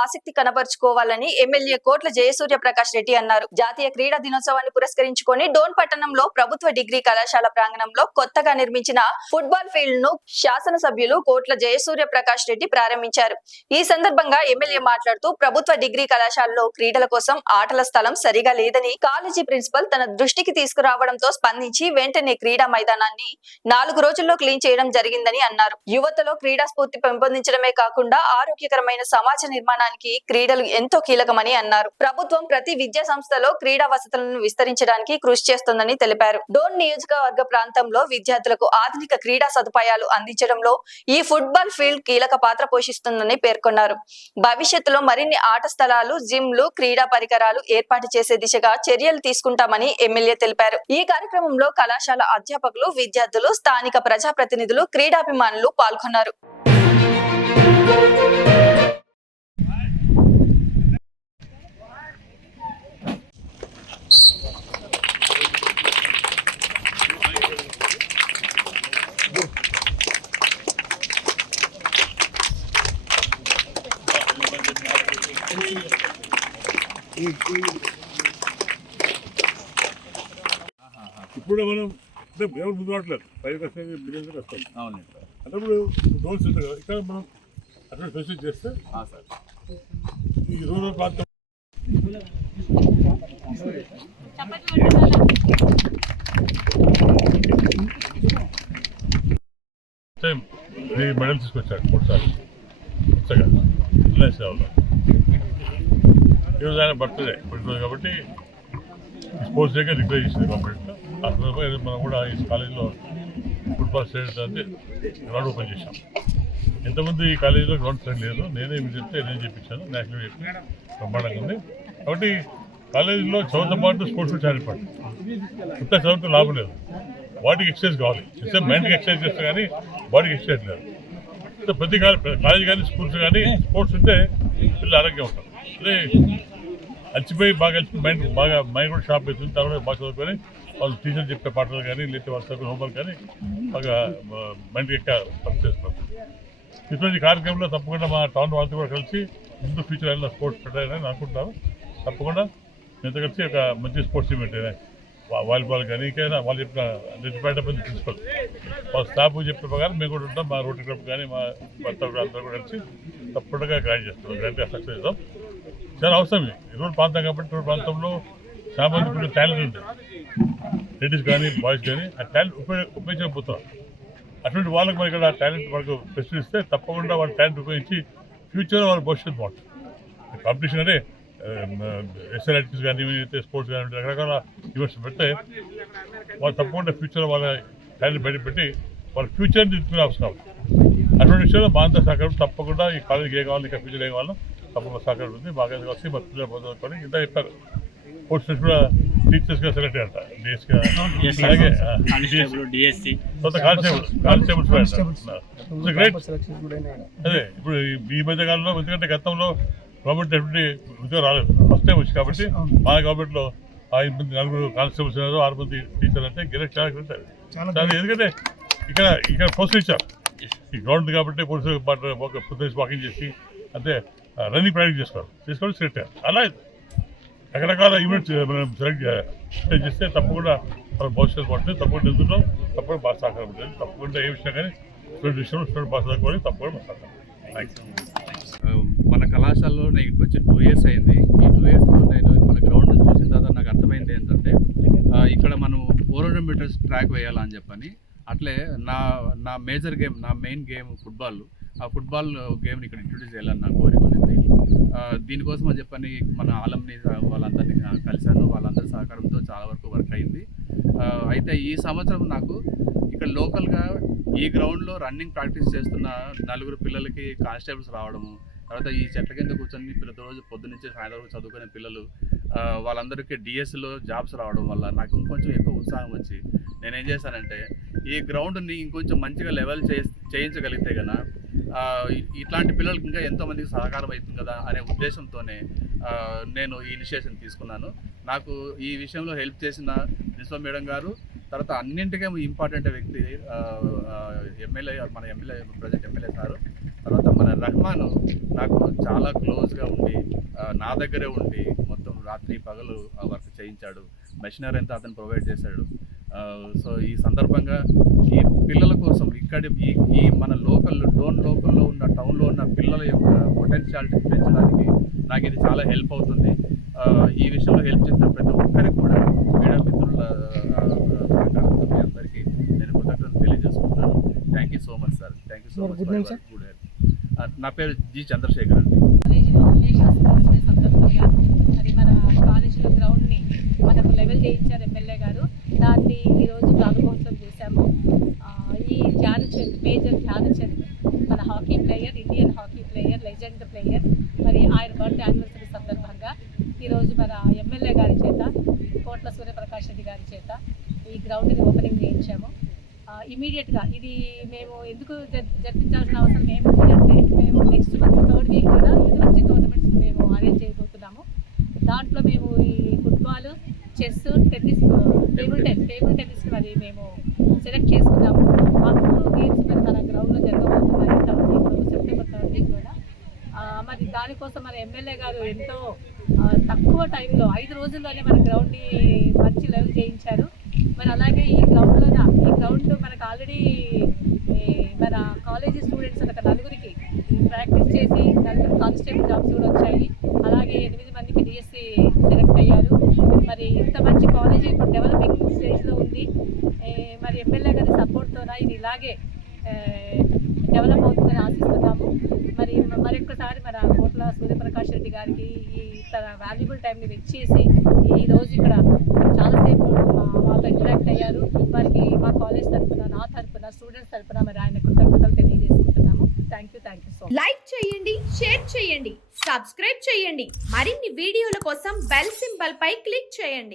ఆసక్తి కనబరుచుకోవాలని ఎమ్మెల్యే కోట్ల జయసూర్య ప్రకాష్ రెడ్డి అన్నారు. జాతీయ క్రీడా దినోత్సవాన్ని పురస్కరించుకొని డోన్ పట్టణంలో ప్రభుత్వ డిగ్రీ కళాశాల ప్రాంగణంలో కొత్తగా నిర్మించిన ఫుట్బాల్ ఫీల్డ్ ను శాసనసభ్యులు కోట్ల జయసూర్య ప్రకాష్ రెడ్డి ప్రారంభించారు. ఈ సందర్భంగా ఎమ్మెల్యే మాట్లాడుతూ ప్రభుత్వ డిగ్రీ కళాశాలలో క్రీడల కోసం ఆటల స్థలం సరిగా లేదని కాలేజీ ప్రిన్సిపల్ తన దృష్టికి తీసుకురావడంతో స్పందించి వెంటనే క్రీడా మైదానాన్ని 4 రోజుల్లో క్లీన్ చేయడం జరిగిందని అన్నారు. యువతలో క్రీడా స్ఫూర్తి పెంపొందించడమే కాకుండా ఆరోగ్యకరమైన సమాజ నిర్మాణానికి క్రీడలు ఎంతో కీలకమని అన్నారు. ప్రభుత్వం ప్రతి విద్యా సంస్థలో క్రీడా వసతులను విస్తరించడానికి కృషి చేస్తోందని తెలిపారు. డోన్ నియోజకవర్గ ప్రాంతంలో విద్యార్థులకు ఆధునిక క్రీడా సదుపాయాలు అందించడంలో ఈ ఫుట్బాల్ ఫీల్డ్ కీలక పాత్ర పోషిస్తుందని పేర్కొన్నారు. భవిష్యత్తులో మరిన్ని ఆట స్థలాలు, జిమ్లు, క్రీడా పరికరాలు ఏర్పాటు చేసే దిశగా చర్యలు తీసుకుంటామని ఎమ్మెల్యే తెలిపారు. ఈ కార్యక్రమంలో కళాశాల అధ్యాపకులు, విద్యార్థులు, స్థానిక ప్రజాప్రతినిధులు, క్రీడాభిమానులు పాల్గొన్నారు. ఇప్పుడు మనం ఎవరు ముందు రావట్లేదు, 5% బిజినెస్ వస్తాం. అవునండి సార్. అంటే ఇప్పుడు రోడ్స్ ఉంటాయి కదా, ఇక్కడ మనం అక్కడ ఫెసిలిటీ చేస్తే ఈ రూరల్ ప్రాంతం మెడల్ తీసుకొచ్చాడు 3 సార్లు కొత్తగా రిలయన్స్ సేవలో. ఈరోజు ఆయన బర్త్డే పుట్టినరోజు కాబట్టి స్పోర్ట్స్ డేగా డిక్లేర్ చేసింది గవర్నమెంట్. ఆ సందర్భంగా మనం కూడా ఈ కాలేజీలో ఫుట్బాల్ స్టేడియం అంటే గ్రౌండ్ ఓపెన్ చేశాం. ఎంతమంది ఈ కాలేజీలో గ్రౌండ్ స్టేడియం లేదు, నేనే చెప్తే నేను చెప్పించాను, నేషనల్ చెప్పి బ్రహ్మాండంగా ఉంది. కాబట్టి కాలేజీలో చదువుతో పాటు స్పోర్ట్స్ చేరిపడి ఇంత చదువుతూ లాభం లేదు. బాడీకి ఎక్సర్సైజ్ కావాలి, మైండ్కి ఎక్సర్సైజ్ చేస్తే కానీ బాడీకి ఎక్సర్సైజ్ లేదు. సో ప్రతి కాలేజ్ కానీ స్కూల్స్ కానీ స్పోర్ట్స్ ఉంటే పిల్లలు ఆరోగ్యం ఉంటారు. అదే అలసిపోయి బాగా అలసిపోయి మైండ్ కూడా షార్ప్ అవుతుంది. తర్వాత బాగా చదువుకొని వాళ్ళు టీచర్ చెప్పే పాటలు కానీ లేకపోతే వాళ్ళు చదివిన హోంవర్క్ కానీ బాగా మైండ్కి వర్క్ చేస్తారు. ఇటువంటి కార్యక్రమంలో తప్పకుండా మా టౌన్ వాళ్ళతో కూడా కలిసి ముందు ఫ్యూచర్ అయినా స్పోర్ట్స్ పెట్టాలని అనుకుంటున్నాను. తప్పకుండా మీతో కలిసి ఒక మంచి స్పోర్ట్స్ ఈవెంట్ అయినా వాలీబాల్ కానీ ఇంకైనా వాళ్ళు చెప్పిన రెడ్డిపేట మంది ప్రిన్సిపల్ వాళ్ళ స్టాఫ్ చెప్పిన ప్రకారం మేము కూడా ఉంటాం. మా రోటరీ క్లబ్ కానీ మా భర్త అందరూ కూడా కలిసి తప్పకుండా గ్రాండ్ చేస్తాం, గ్రాండ్గా సక్సెస్ చేద్దాం. చాలా అవసరం రూరల్ ప్రాంతం కాబట్టి రూరల్ ప్రాంతంలో చాలా మంది ఇప్పుడు టాలెంట్ ఉంది, లేడీస్ కానీ బాయ్స్ కానీ ఆ టాలెంట్ ఉపయోగించకపోతారు. అటువంటి వాళ్ళకి మరి ఇక్కడ ఆ టాలెంట్ మనకు ప్రశ్నిస్తే తప్పకుండా వాళ్ళ టాలెంట్ ఉపయోగించి ఫ్యూచర్లో వాళ్ళ భవిష్యత్తు బాగుంటుంది. కాంపిటీషన్ అంటే ఎస్ఎల్ఐటీస్ కానీ స్పోర్ట్స్ కానీ రకరకాల ఈవెంట్స్ పెడితే వాళ్ళు తప్పకుండా ఫ్యూచర్లో వాళ్ళ టాలెంట్ బయటపెట్టి వాళ్ళ ఫ్యూచర్ని తీసుకునే అవసరం. అటువంటి విషయంలో మా అంతా సహకారం తప్పకుండా ఈ కాలేజీకి ఏ కావాలి, ఇంకా ఫ్యూచర్ ఏ కావాలో తప్పకుండా సహకారం ఉంది. బాగా వచ్చి మా పిల్లలు పొందుకొని ఇంత చెప్పారు. స్పోర్ట్స్ కూడా టీచర్స్గా సెలెక్ట్ అంట, డిఎస్గా అలాగే కానిస్టేబుల్స్ గ్రేట్. అదే ఇప్పుడు ఈ మధ్యకాలంలో ఎందుకంటే గతంలో గవర్నమెంట్ ఎటువంటి ఉద్యోగం రాలేదు, ఫస్ట్ టైం వచ్చి కాబట్టి మా గవర్నమెంట్లో 5 మంది 4 కానిస్టేబుల్స్ 6 మంది టీచర్లు అంటే గ్రేట్, చాలా గ్రేట్. అది ఎందుకంటే ఇక్కడ ప్రోత్సహించారు ఈ గవర్నమెంట్ కాబట్టి పోలీసులు పొద్దున్న వాకింగ్ చేసి అంటే రన్నింగ్ ప్రాక్టీస్ చేసుకోవాలి సెలెక్ట్ అయ్యారు. అలా రకరకాల ఈవెంట్స్ మనం సెలెక్ట్ చేస్తే తప్పకుండా మన భవిష్యత్తు పడుతుంది. తప్పకుండా ఎందులో తప్పకుండా బాగా సహకారం ఉంటుంది. తప్పకుండా ఏ విషయం కానీ స్టూడెంట్ విషయంలో స్టూడెంట్ బాగా చదువుకోవాలి, తప్పకుండా బాగా సహకారం. మన కళాశాలలో నేను వచ్చి 2 years అయింది. ఈ 2 yearsలో నేను మన గ్రౌండ్ చూసిన తర్వాత నాకు అర్థమైంది ఏంటంటే ఇక్కడ మనం 400 meters ట్రాక్ వేయాలని చెప్పని, అట్లే నా మేజర్ గేమ్, నా మెయిన్ గేమ్ ఫుట్బాల్. ఆ ఫుట్బాల్ గేమ్ని ఇక్కడ ఇంట్రొడ్యూస్ చేయాలని నాకు కోరిక ఉంది. దీనికోసం అని చెప్పని మన ఆలంని వాళ్ళందరినీ కలిశాను. వాళ్ళందరి సహకారంతో చాలా వరకు వర్క్ అయింది. అయితే ఈ సంవత్సరం నాకు ఇక్కడ లోకల్గా ఈ గ్రౌండ్లో రన్నింగ్ ప్రాక్టీస్ చేస్తున్న 4 పిల్లలకి కానిస్టేబుల్స్ రావడము, తర్వాత ఈ చెట్ల కింద కూర్చొని రోజు పొద్దున్నుంచి సాయంత్రం చదువుకునే పిల్లలు వాళ్ళందరికీ డిఎస్లో జాబ్స్ రావడం వల్ల నాకు ఇంకొంచెం ఎక్కువ ఉత్సాహం వచ్చి నేనేం చేశానంటే ఈ గ్రౌండ్ని ఇంకొంచెం మంచిగా లెవెల్ చేయించగలిగితే కన్నా ఇట్లాంటి పిల్లలకి ఇంకా ఎంతోమందికి సహకారం అవుతుంది కదా అనే ఉద్దేశంతోనే నేను ఈ ఇనిషియేషన్ తీసుకున్నాను. నాకు ఈ విషయంలో హెల్ప్ చేసిన ప్రిన్సిపల్ మేడం గారు, తర్వాత అన్నింటికీ ఇంపార్టెంట్ వ్యక్తి ఎమ్మెల్యే, మన ఎమ్మెల్యే ప్రజెంట్ ఎమ్మెల్యే సారు, తర్వాత మన రహమాన్ నాకు చాలా క్లోజ్గా ఉండి నా దగ్గరే ఉండి మొత్తం రాత్రి పగలు ఆ వర్క్ చేయించాడు. మెషినరీ అంతా అతను ప్రొవైడ్ చేశాడు. సో ఈ సందర్భంగా ఈ పిల్లల కోసం ఈ మన లోకల్లో ఉన్న టౌన్లో ఉన్న పిల్లల యొక్క పొటెన్షియాలిటీ పెంచడానికి నాకు ఇది చాలా హెల్ప్ అవుతుంది. ఈ విషయంలో హెల్ప్ చేసిన ప్రతి ఒక్కరికి కూడా క్రీడా మిత్రుల సహకారంతో మీ అందరికీ నేను కృతజ్ఞతలు తెలియజేసుకుంటున్నాను. Thank you so much sir. Thank you so much for your good help. నా పేరు జి చంద్రశేఖర్ అండి. కాలేజీలో నేషనల్ స్పోర్ట్స్ డే సందర్భంగా మరి మన కాలేజీలో గ్రౌండ్ని మనకు లెవెల్ చేయించారు ఎమ్మెల్యే గారు. దాన్ని ఈరోజు ప్రారంభోత్సవం చేశాము. ఈ ధ్యానచంద్, మేజర్ ధ్యానచంద్ మన hockey player, Indian hockey player, legend player. మరి ఆయన బర్త్డే యానివర్సరీ సందర్భంగా ఈరోజు మన ఎమ్మెల్యే గారి చేత, కోట్ల సూర్యప్రకాష్ రెడ్డి గారి చేత ఈ గ్రౌండ్ని ఓపెనింగ్ చేయించాము. ఇమీడియట్గా ఇది మేము ఎందుకు జరిపించాల్సిన అవసరం ఏముంది అంటే, మేము నెక్స్ట్ మంత్ 3rd వీక్ కూడా యూనివర్సిటీ టోర్నమెంట్స్ మేము అరేంజ్ చేయబోతున్నాము. దాంట్లో మేము ఈ football, chess, tennis, table tennis మరి మేము సెలెక్ట్ చేసుకున్నాము. మాకు గేమ్స్ మరి మన గ్రౌండ్లో జరగబోతున్నాయి సెప్టెంబర్ 3rd వీక్ కూడా. మరి దానికోసం మన ఎమ్మెల్యే గారు ఎంతో తక్కువ టైంలో 5 రోజుల్లోనే మన గ్రౌండ్ని మంచి లెవెల్ చేయించారు. మరి అలాగే ఈ గ్రౌండ్ మనకు ఆల్రెడీ మన కాలేజీ స్టూడెంట్స్ ఒక 4గురికి ప్రాక్టీస్ చేసి 4 కానిస్టేబుల్ జాబ్స్ కూడా వచ్చాయి. అలాగే 8 మందికి డిఎస్సి సెలెక్ట్ అయ్యారు. మరి ఇంత మంచి కాలేజీ ఇప్పుడు డెవలపింగ్ స్టేజ్లో ఉంది. మరి ఎమ్మెల్యే గారి సపోర్ట్తోన ఇది ఇలాగే డెవలప్ అవుతుందని ఆశిస్తున్నాము. మరొక్కసారి మన కోట్ల సూర్యప్రకాష్ రెడ్డి గారికి ఈ తన వాల్యుబుల్ టైంని వెచ్చేసి ఈరోజు ఇక్కడ చాలాసేపు వాళ్ళతో ఇంటరాక్ట్ అయ్యారు. వారికి మా కాలేజ్ తరఫున, నా తరఫున, స్టూడెంట్స్ తరఫున మరి ఆయన కృతజ్ఞతలు తెలియజేసుకుంటున్నాము. Thank you so much. Like చేయండి, షేర్ చేయండి, సబ్స్క్రైబ్ చేయండి. మరిన్ని వీడియోల కోసం బెల్ సింబల్ పై క్లిక్ చేయండి.